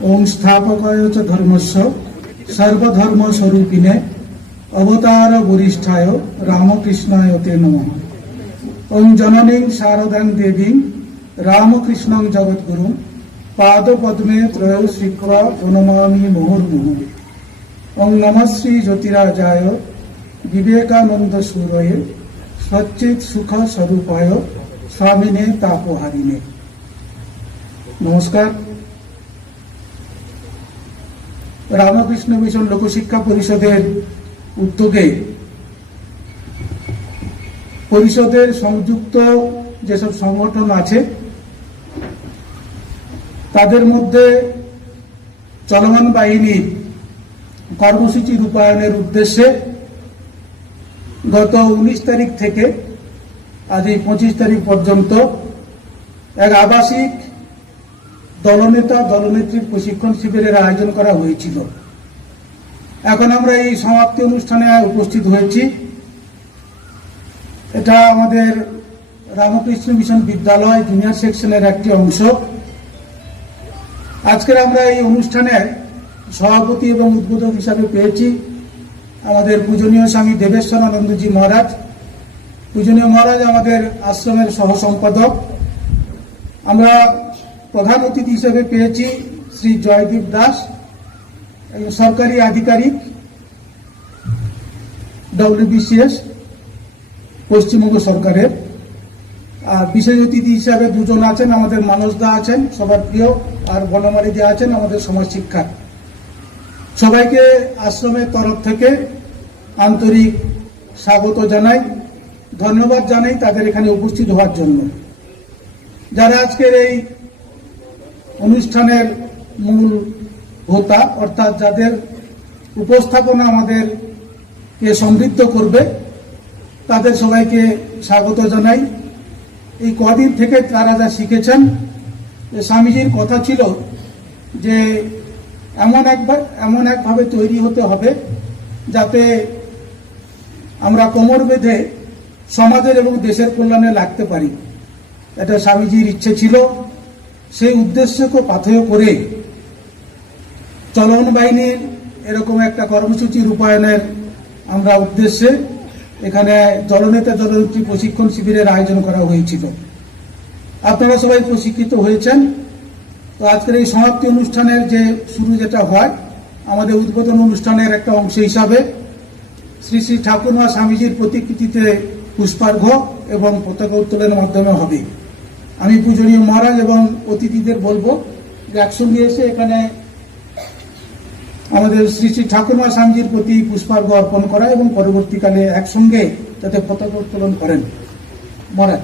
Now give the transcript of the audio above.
ओं स्थापकाय च धर्मस्य सर्वधर्म स्वरूपिणे अवतार वरिष्ठाय रामकृष्णाय ते नमः। ओं जननीं शारदां देवीं रामकृष्णं जगद्गुरुं पादपद्मे त्रयो श्रीत्वा प्रणमामि मुहुर्मुहुः। ओं नमः श्री ज्योतिराजाय विवेकानंद सूरये सच्चित सुख स्वरूपाय स्वामिने तापहारिणे। नमस्कार। रामकृष्ण मिशन लोकशिक्षा परिषदेर उद्योगे परिषदेर संयुक्त जेसब संगठन आछे तादेर मध्य चलमान बाहिनीर कर्मसूची रूपायনের उद्देश्ये गत 19 तारीख থেকে आज 25 तारीख पर्यन्त एक आवासिक दलनेता दलनेत्रीर प्रशिक्षण शिबिरेर आयोजन करा हयेछिल। एखन आमरा एई समाप्ति अनुष्ठाने उपस्थित हयेछि। एटा आमादेर रामकृष्ण मिशन विद्यालय जूनियर सेक्शनेर एकटी अंश। आजकेर आमरा एई अनुष्ठाने सभापति एवं उद्बोधक हिसाबे पेয়েছি आमादेर पूजनीय स्वामी देवेश्वरानंदजी महाराज। पूजनीय महाराज आमादेर आश्रमेर सह सम्पादक। आमरा प्रधान अतिथि हिसेबे पेয়েছি श्री जयदीप दास, सरकारी आधिकारिक WBCS पश्चिमबंग सरकारेर। और विशेष अतिथि हिसाबे दुजन आছেন आमादेर मानस दा आছেন सबार प्रिय, और बनमारी दा आছেন आमादेर समाज शिक्षा। সবাইকে আশ্রমের তরফ থেকে আন্তরিক স্বাগত জানাই, ধন্যবাদ জানাই তাদের এখানে উপস্থিত হওয়ার জন্য। যারা আজকের এই অনুষ্ঠানের মূল হোতা অর্থাৎ যাদের উপস্থাপনা আমাদেরকে সমৃদ্ধ করবে তাদের সবাইকে স্বাগত জানাই। এই কদিন থেকে তারা যা শিখেছেন, স্বামীজির কথা ছিল যে এমন একভাবে তৈরি হতে হবে যাতে আমরা কোমর বেঁধে সমাজের এবং দেশের কল্যাণে লাগতে পারি। এটা স্বামীজির ইচ্ছে ছিল। সেই উদ্দেশ্যকে পাথেয় করে চলমান বাহিনীর এরকম একটা কর্মসূচি রূপায়ণের আমরা উদ্দেশ্যে এখানে দলনেতা দলনেত্রী প্রশিক্ষণ শিবিরের আয়োজন করা হয়েছিল। আপনারা সবাই প্রশিক্ষিত হয়েছেন। তো আজকের এই সমাপ্তি অনুষ্ঠানের যে শুরু যেটা হয় আমাদের উদ্বোধন অনুষ্ঠানের একটা অংশ হিসাবে শ্রী শ্রী ঠাকুরমা স্বামীজির প্রতিকৃতিতে পুষ্পার্ঘ্য এবং পতাকা উত্তোলনের মাধ্যমে হবে। আমি পূজনীয় মহারাজ এবং অতিথিদের বলবো যে একসঙ্গে এসে এখানে আমাদের শ্রী শ্রী ঠাকুরমা স্বামীজির প্রতি পুষ্পার্ঘ্য অর্পণ করা এবং পরবর্তীকালে একসঙ্গে যাতে পতাকা উত্তোলন করেন। মহারাজ।